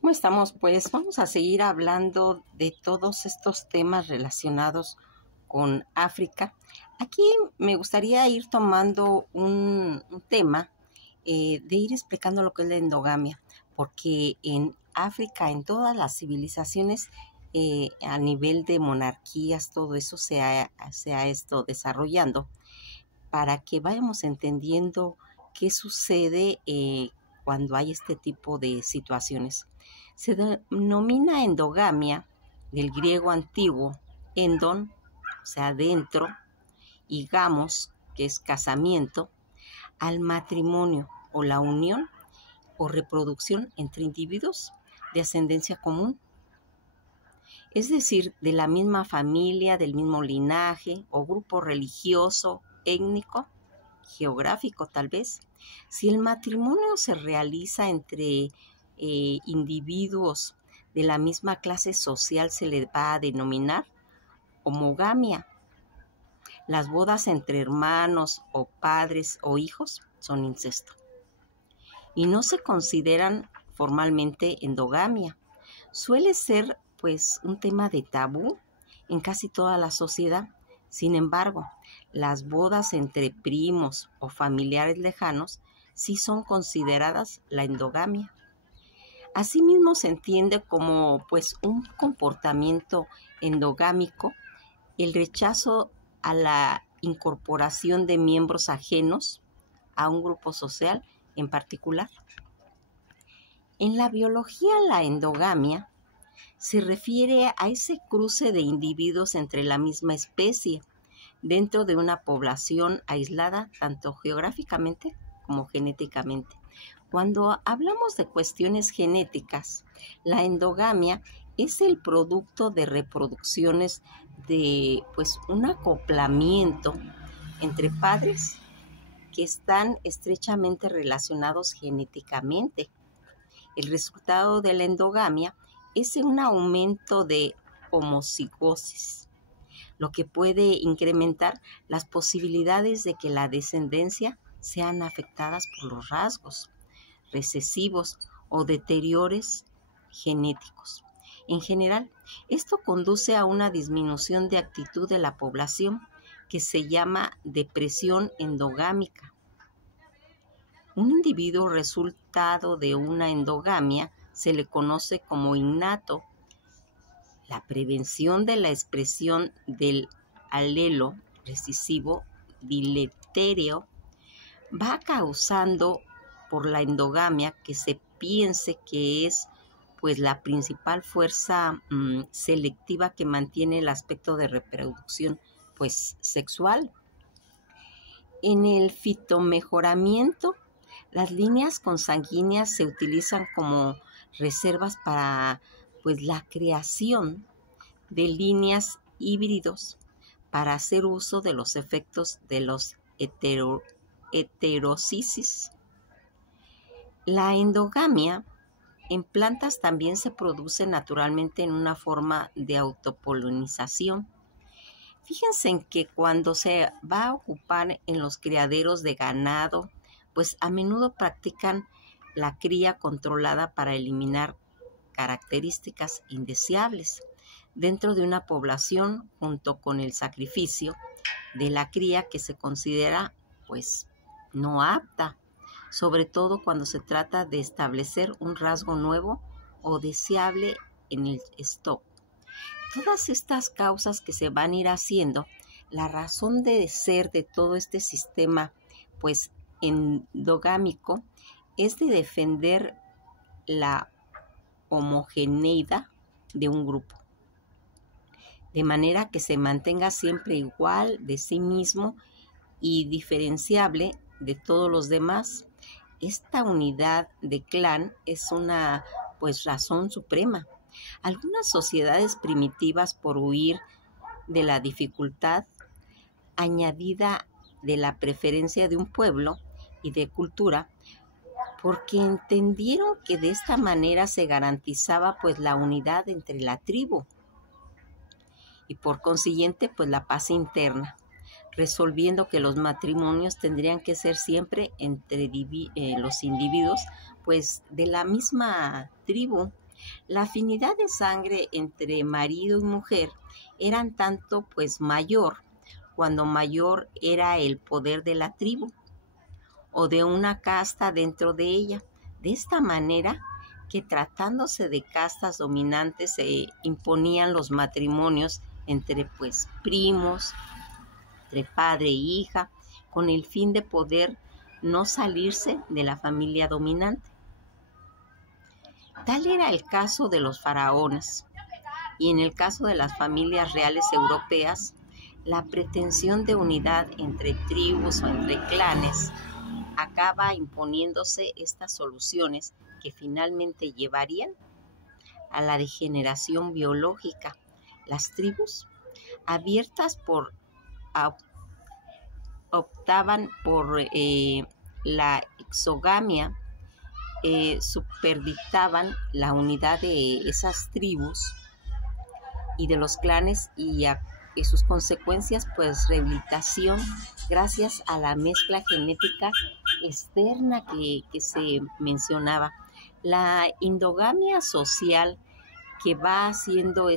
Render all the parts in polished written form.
¿Cómo estamos? Pues vamos a seguir hablando de todos estos temas relacionados con África. Aquí me gustaría ir tomando un tema de ir explicando lo que es la endogamia, porque en África, en todas las civilizaciones, a nivel de monarquías, todo eso se ha esto desarrollando para que vayamos entendiendo qué sucede cuando hay este tipo de situaciones. Se denomina endogamia del griego antiguo endon, o sea, dentro, y gamos, que es casamiento, al matrimonio o la unión o reproducción entre individuos de ascendencia común, es decir, de la misma familia, del mismo linaje o grupo religioso, étnico, geográfico tal vez. Si el matrimonio se realiza entre individuos de la misma clase social, se le va a denominar homogamia. Las bodas entre hermanos o padres o hijos son incesto y no se consideran formalmente endogamia. Suele ser pues un tema de tabú en casi toda la sociedad. Sin embargo, las bodas entre primos o familiares lejanos sí son consideradas la endogamia. Asimismo se entiende como pues un comportamiento endogámico el rechazo a la incorporación de miembros ajenos a un grupo social en particular. En la biología, la endogamia se refiere a ese cruce de individuos entre la misma especie dentro de una población aislada tanto geográficamente como genéticamente. Cuando hablamos de cuestiones genéticas, la endogamia es el producto de reproducciones de pues un acoplamiento entre padres que están estrechamente relacionados genéticamente. El resultado de la endogamia es un aumento de homocigosis, lo que puede incrementar las posibilidades de que la descendencia sean afectadas por los rasgos recesivos o deterioros genéticos. En general, esto conduce a una disminución de actitud de la población que se llama depresión endogámica. Un individuo resultado de una endogamia se le conoce como innato. La prevención de la expresión del alelo recesivo deletérea va causando por la endogamia que se piense que es pues la principal fuerza selectiva que mantiene el aspecto de reproducción pues sexual. En el fitomejoramiento, las líneas consanguíneas se utilizan como reservas para pues la creación de líneas híbridos para hacer uso de los efectos de los heterocisis. La endogamia en plantas también se produce naturalmente en una forma de autopolinización. Fíjense en que cuando se va a ocupar en los criaderos de ganado, pues a menudo practican la cría controlada para eliminar características indeseables dentro de una población junto con el sacrificio de la cría que se considera pues no apta, sobre todo cuando se trata de establecer un rasgo nuevo o deseable en el stock. Todas estas causas que se van a ir haciendo, la razón de ser de todo este sistema pues endogámico es de defender la homogeneidad de un grupo, de manera que se mantenga siempre igual de sí mismo y diferenciable de todos los demás. Esta unidad de clan es una pues razón suprema. Algunas sociedades primitivas, por huir de la dificultad añadida de la preferencia de un pueblo y de cultura, porque entendieron que de esta manera se garantizaba pues la unidad entre la tribu y por consiguiente pues la paz interna, resolviendo que los matrimonios tendrían que ser siempre entre los individuos pues de la misma tribu, La afinidad de sangre entre marido y mujer eran tanto pues mayor cuando mayor era el poder de la tribu o de una casta dentro de ella. De esta manera que tratándose de castas dominantes se imponían los matrimonios entre pues primos, entre padre e hija, con el fin de poder no salirse de la familia dominante. Tal era el caso de los faraones, y en el caso de las familias reales europeas, la pretensión de unidad entre tribus o entre clanes acaba imponiéndose estas soluciones que finalmente llevarían a la degeneración biológica. Las tribus, abiertas optaban por la exogamia, superdictaban la unidad de esas tribus y de los clanes y sus consecuencias, pues rehabilitación gracias a la mezcla genética externa que se mencionaba. La endogamia social que va haciendo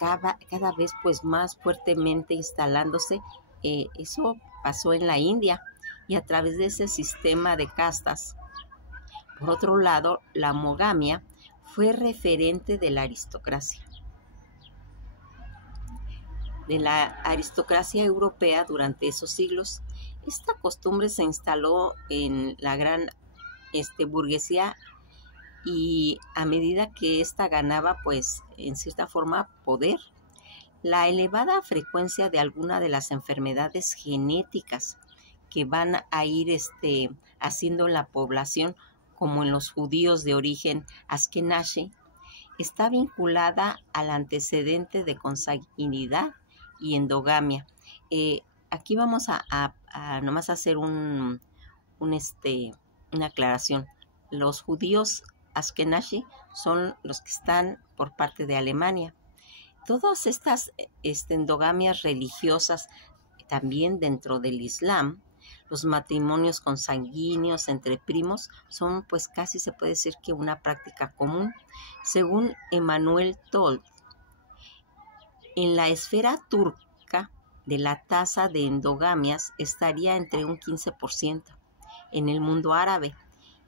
cada vez pues más fuertemente instalándose, eso pasó en la India y a través de ese sistema de castas. Por otro lado, la mogamia fue referente de la aristocracia europea durante esos siglos. Esta costumbre se instaló en la gran burguesía y a medida que ésta ganaba, pues, en cierta forma, poder, la elevada frecuencia de alguna de las enfermedades genéticas que van a ir haciendo en la población, como en los judíos de origen Ashkenazi, está vinculada al antecedente de consanguinidad y endogamia. Aquí vamos a nomás hacer una aclaración. Los judíos Ashkenazi son los que están por parte de Alemania. Todas estas endogamias religiosas, también dentro del Islam, los matrimonios consanguíneos entre primos son pues casi se puede decir que una práctica común. Según Emmanuel Todd, en la esfera turca de la tasa de endogamias estaría entre un 15% en el mundo árabe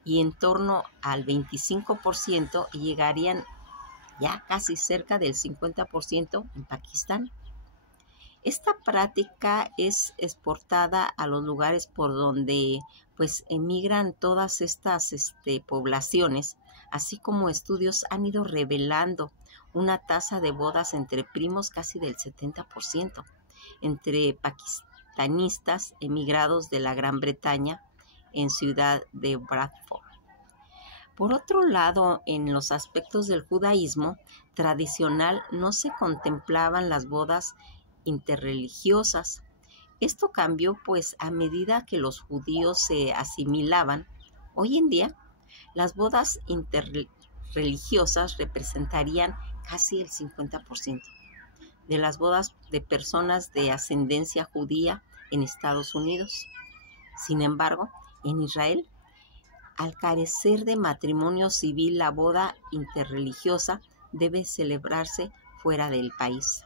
y en torno al 25% y llegarían ya casi cerca del 50% en Pakistán. Esta práctica es exportada a los lugares por donde pues emigran todas estas poblaciones, así como estudios han ido revelando una tasa de bodas entre primos casi del 70%, entre pakistanistas emigrados de la Gran Bretaña en Ciudad de Bradford. Por otro lado, en los aspectos del judaísmo tradicional no se contemplaban las bodas interreligiosas. Esto cambió pues a medida que los judíos se asimilaban. Hoy en día, las bodas interreligiosas representarían casi el 50% de las bodas de personas de ascendencia judía en Estados Unidos. Sin embargo, en Israel, al carecer de matrimonio civil, la boda interreligiosa debe celebrarse fuera del país.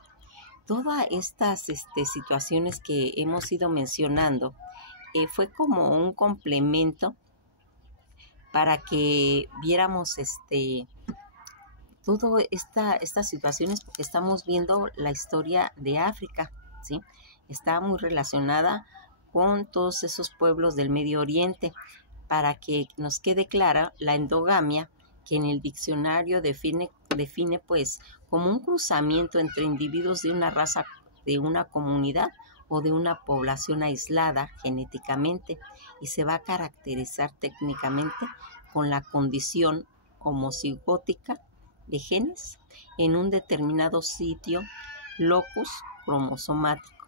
Todas estas situaciones que hemos ido mencionando fue como un complemento para que viéramos todas estas situaciones, porque estamos viendo la historia de África, ¿sí? Está muy relacionada con todos esos pueblos del Medio Oriente, para que nos quede clara la endogamia, que en el diccionario define pues como un cruzamiento entre individuos de una raza, de una comunidad o de una población aislada genéticamente, y se va a caracterizar técnicamente con la condición homocigótica de genes en un determinado sitio, locus cromosomático.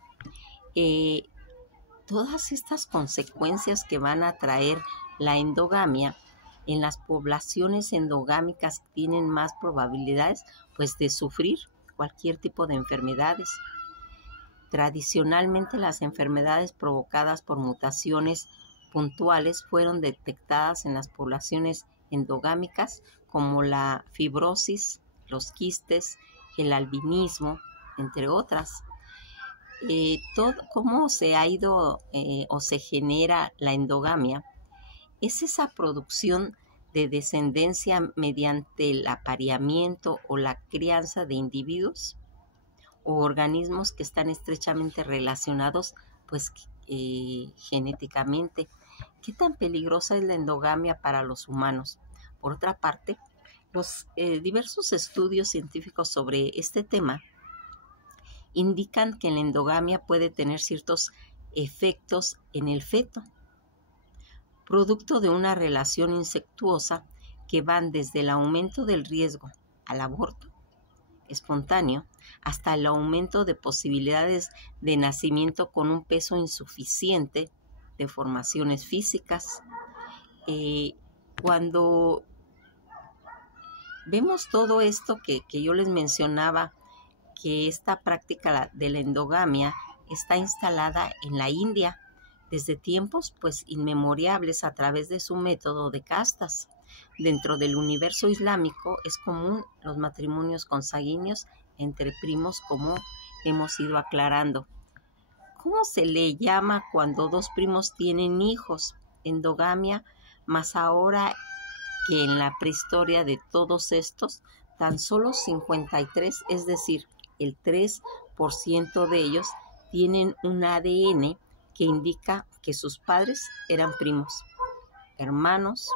Todas estas consecuencias que van a traer la endogamia en las poblaciones endogámicas tienen más probabilidades pues de sufrir cualquier tipo de enfermedades. Tradicionalmente las enfermedades provocadas por mutaciones puntuales fueron detectadas en las poblaciones endogámicas como la fibrosis, los quistes, el albinismo, entre otras. Cómo se ha ido o se genera la endogamia es esa producción de descendencia mediante el apareamiento o la crianza de individuos o organismos que están estrechamente relacionados pues genéticamente. ¿Qué tan peligrosa es la endogamia para los humanos? Por otra parte, los diversos estudios científicos sobre este tema indican que la endogamia puede tener ciertos efectos en el feto, producto de una relación incestuosa que van desde el aumento del riesgo al aborto espontáneo hasta el aumento de posibilidades de nacimiento con un peso insuficiente, deformaciones físicas. Cuando vemos todo esto que yo les mencionaba, que esta práctica de la endogamia está instalada en la India desde tiempos pues inmemorables a través de su método de castas. Dentro del universo islámico es común los matrimonios consanguíneos entre primos, como hemos ido aclarando. ¿Cómo se le llama cuando dos primos tienen hijos? Endogamia, más ahora que en la prehistoria de todos estos, tan solo 53, es decir, el 3% de ellos tienen un ADN que indica que sus padres eran primos, hermanos.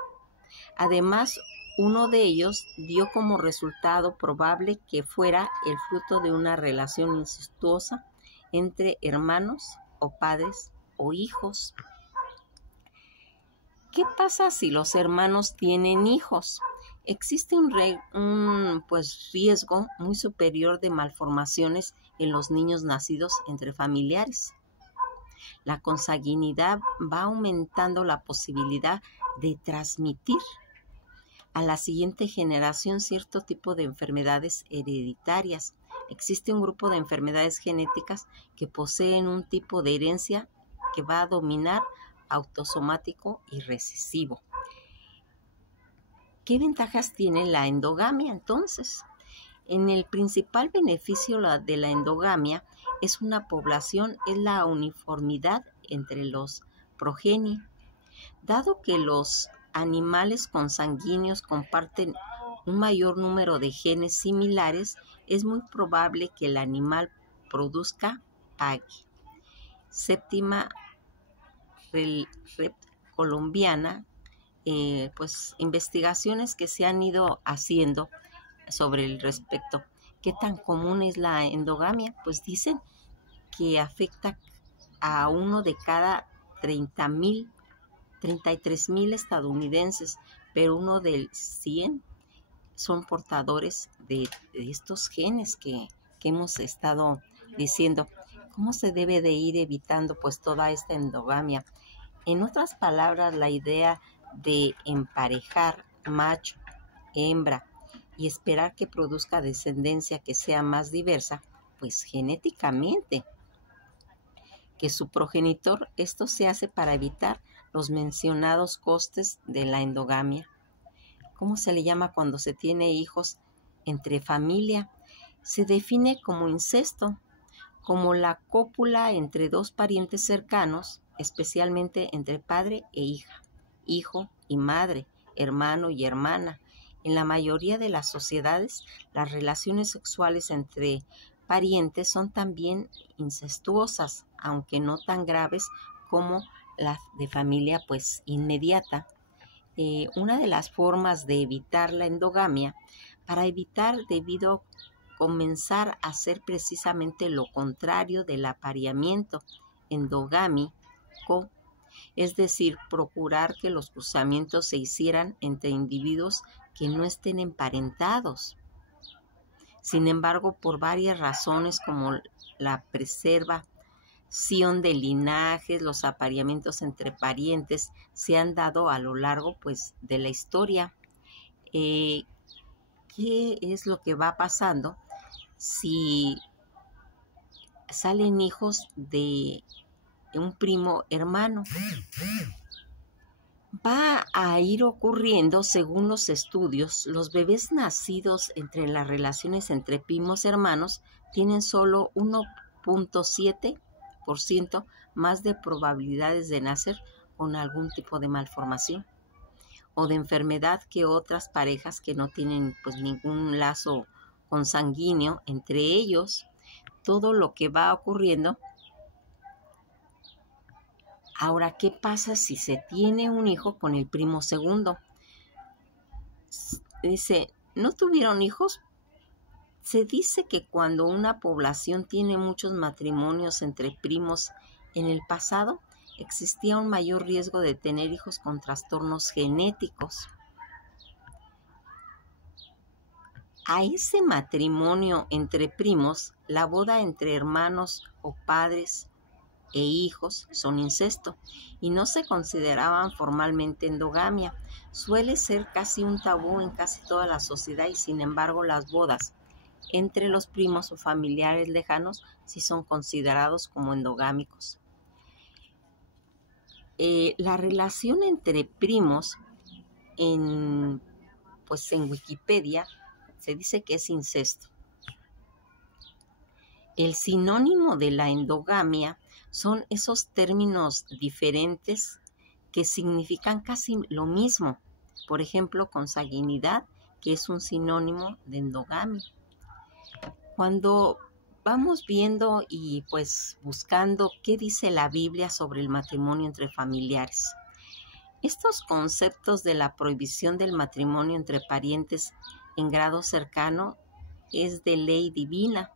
Además, uno de ellos dio como resultado probable que fuera el fruto de una relación incestuosa entre hermanos o padres o hijos. ¿Qué pasa si los hermanos tienen hijos? Existe un riesgo muy superior de malformaciones en los niños nacidos entre familiares. La consanguinidad va aumentando la posibilidad de transmitir a la siguiente generación cierto tipo de enfermedades hereditarias. Existe un grupo de enfermedades genéticas que poseen un tipo de herencia que va a dominar autosomático y recesivo. ¿Qué ventajas tiene la endogamia entonces? El principal beneficio de la endogamia es la uniformidad entre los progenie. Dado que los animales consanguíneos comparten un mayor número de genes similares, es muy probable que el animal produzca PAG. Séptima colombiana, investigaciones que se han ido haciendo sobre el respecto. ¿Qué tan común es la endogamia? Pues dicen que afecta a uno de cada 33,000 estadounidenses, pero uno de 100 son portadores de estos genes que hemos estado diciendo. ¿Cómo se debe de ir evitando pues toda esta endogamia? En otras palabras, la idea de emparejar macho, hembra y esperar que produzca descendencia que sea más diversa, pues genéticamente, que su progenitor, esto se hace para evitar los mencionados costes de la endogamia. ¿Cómo se le llama cuando se tiene hijos entre familia? Se define como incesto, como la cópula entre dos parientes cercanos, especialmente entre padre e hija, hijo y madre, hermano y hermana. En la mayoría de las sociedades, las relaciones sexuales entre parientes son también incestuosas, aunque no tan graves como las de familia pues inmediata. Una de las formas de evitar la endogamia, para evitar debido comenzar a hacer precisamente lo contrario del apareamiento endogámico, es decir, procurar que los cruzamientos se hicieran entre individuos que no estén emparentados. Sin embargo, por varias razones como la preservación de linajes, los apareamientos entre parientes se han dado a lo largo pues de la historia. ¿Qué es lo que va pasando si salen hijos de un primo hermano? va a ir ocurriendo según los estudios. Los bebés nacidos entre las relaciones entre primos hermanos tienen solo 1.7% más de probabilidades de nacer con algún tipo de malformación o de enfermedad que otras parejas que no tienen pues ningún lazo consanguíneo entre ellos. Todo lo que va ocurriendo. Ahora, ¿qué pasa si se tiene un hijo con el primo segundo? Dice, ¿no tuvieron hijos? Se dice que cuando una población tiene muchos matrimonios entre primos en el pasado, existía un mayor riesgo de tener hijos con trastornos genéticos. A ese matrimonio entre primos, la boda entre hermanos o padres e hijos son incesto y no se consideraban formalmente endogamia. Suele ser casi un tabú en casi toda la sociedad y sin embargo las bodas entre los primos o familiares lejanos sí son considerados como endogámicos. La relación entre primos en Wikipedia se dice que es incesto. El sinónimo de la endogamia son esos términos diferentes que significan casi lo mismo. Por ejemplo, consanguinidad, que es un sinónimo de endogamia. Cuando vamos viendo y pues buscando qué dice la Biblia sobre el matrimonio entre familiares, estos conceptos de la prohibición del matrimonio entre parientes en grado cercano es de ley divina.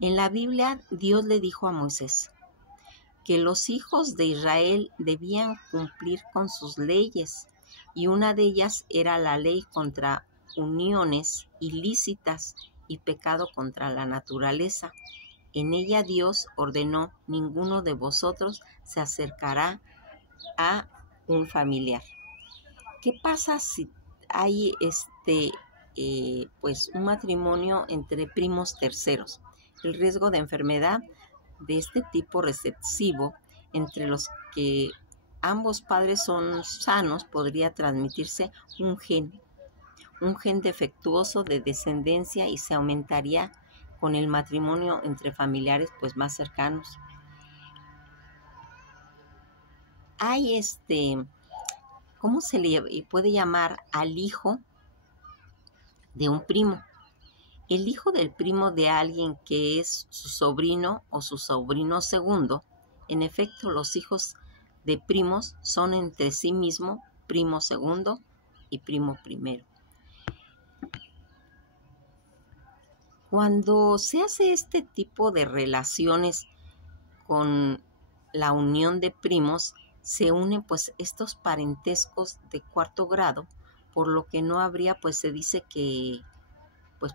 En la Biblia, Dios le dijo a Moisés que los hijos de Israel debían cumplir con sus leyes, y una de ellas era la ley contra uniones ilícitas y pecado contra la naturaleza. En ella Dios ordenó: ninguno de vosotros se acercará a un familiar. ¿Qué pasa si hay un matrimonio entre primos terceros? El riesgo de enfermedad de este tipo recesivo entre los que ambos padres son sanos podría transmitirse un gen defectuoso de descendencia y se aumentaría con el matrimonio entre familiares pues más cercanos. Hay ¿cómo se le puede llamar al hijo de un primo? El hijo del primo de alguien que es su sobrino o su sobrino segundo. En efecto, los hijos de primos son entre sí mismo primo segundo y primo primero. Cuando se hace este tipo de relaciones con la unión de primos, se unen pues estos parentescos de cuarto grado, por lo que no habría, pues se dice que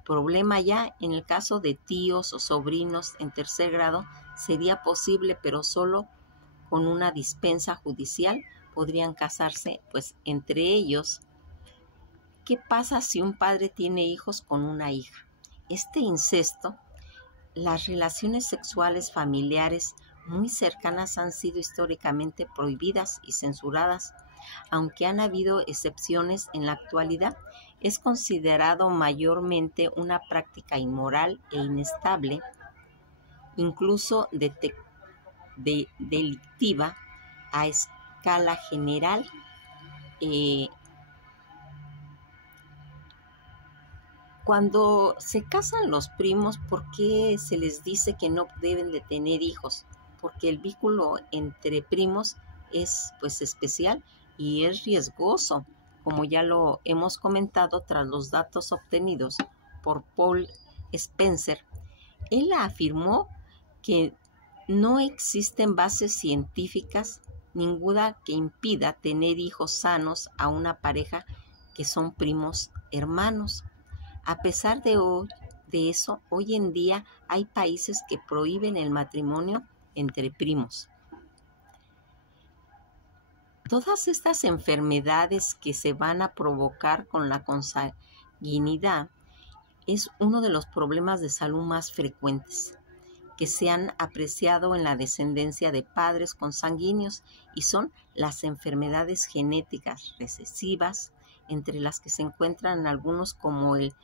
problema ya. En el caso de tíos o sobrinos en tercer grado sería posible, pero solo con una dispensa judicial podrían casarse pues entre ellos. ¿Qué pasa si un padre tiene hijos con una hija? Este incesto, las relaciones sexuales familiares muy cercanas han sido históricamente prohibidas y censuradas. Aunque han habido excepciones en la actualidad, es considerado mayormente una práctica inmoral e inestable, incluso delictiva a escala general. Cuando se casan los primos, ¿por qué se les dice que no deben de tener hijos? Porque el vínculo entre primos es pues especial y es riesgoso, como ya lo hemos comentado tras los datos obtenidos por Paul Spencer. Él afirmó que no existen bases científicas ninguna que impida tener hijos sanos a una pareja que son primos hermanos. A pesar de eso, hoy en día hay países que prohíben el matrimonio entre primos. Todas estas enfermedades que se van a provocar con la consanguinidad es uno de los problemas de salud más frecuentes que se han apreciado en la descendencia de padres consanguíneos y son las enfermedades genéticas recesivas, entre las que se encuentran algunos como el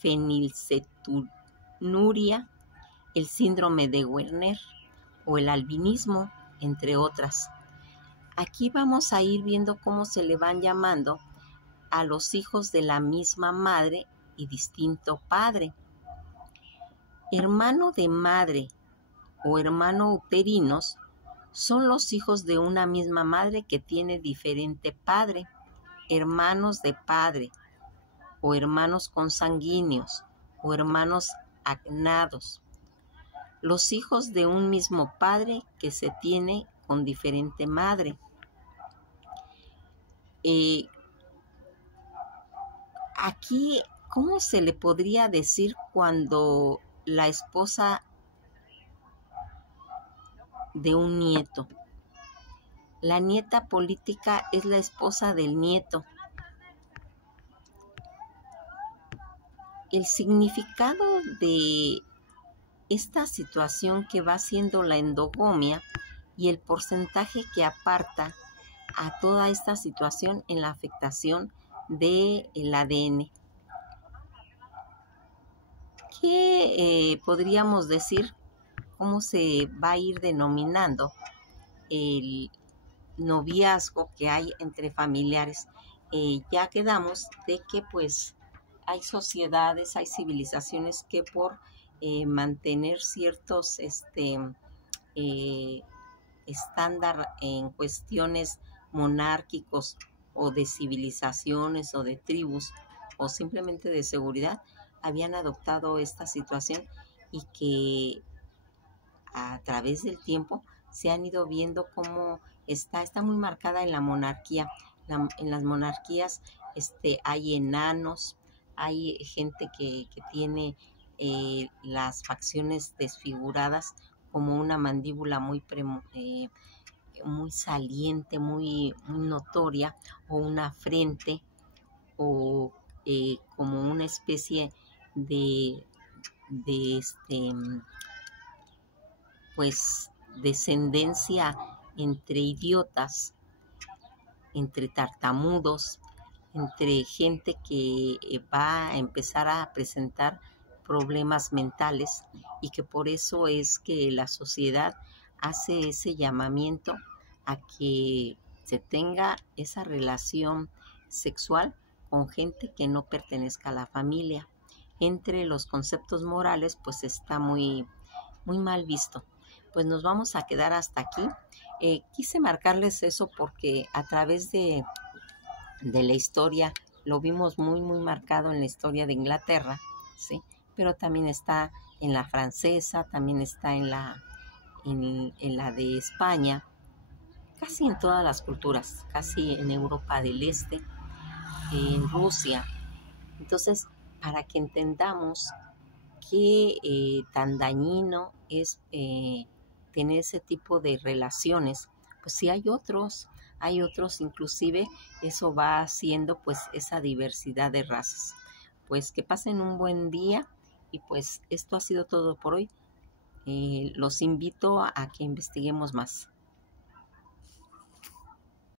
fenilcetonuria, el síndrome de Werner o el albinismo, entre otras. Aquí vamos a ir viendo cómo se le van llamando a los hijos de la misma madre y distinto padre. Hermano de madre o hermano uterinos son los hijos de una misma madre que tiene diferente padre. Hermanos de padre o hermanos consanguíneos o hermanos agnados. Los hijos de un mismo padre que se tiene con diferente madre. Aquí, ¿cómo se le podría decir cuando la esposa de un nieto? La nieta política es la esposa del nieto. El significado de esta situación que va siendo la endogamia y el porcentaje que aparta a toda esta situación en la afectación del ADN. ¿Qué podríamos decir? ¿Cómo se va a ir denominando el noviazgo que hay entre familiares? Ya quedamos de que pues hay sociedades, hay civilizaciones que por mantener ciertos estándar en cuestiones monárquicos o de civilizaciones o de tribus o simplemente de seguridad, habían adoptado esta situación y que a través del tiempo se han ido viendo cómo está muy marcada en la monarquía. En las monarquías hay enanos, hay gente que tiene las facciones desfiguradas como una mandíbula muy saliente, muy notoria, o una frente, o como una especie de pues descendencia entre idiotas, entre tartamudos, entre gente que va a empezar a presentar problemas mentales y que por eso es que la sociedad hace ese llamamiento a que se tenga esa relación sexual con gente que no pertenezca a la familia. Entre los conceptos morales, pues está muy mal visto. Pues nos vamos a quedar hasta aquí. Quise marcarles eso porque a través de la historia lo vimos muy marcado en la historia de Inglaterra, ¿sí? Pero también está en la francesa, también está en la de España, casi en todas las culturas, casi en Europa del Este, en Rusia. Entonces, para que entendamos qué tan dañino es tener ese tipo de relaciones, pues sí hay otros, inclusive eso va haciendo pues esa diversidad de razas. Pues que pasen un buen día y pues esto ha sido todo por hoy. Los invito a que investiguemos más.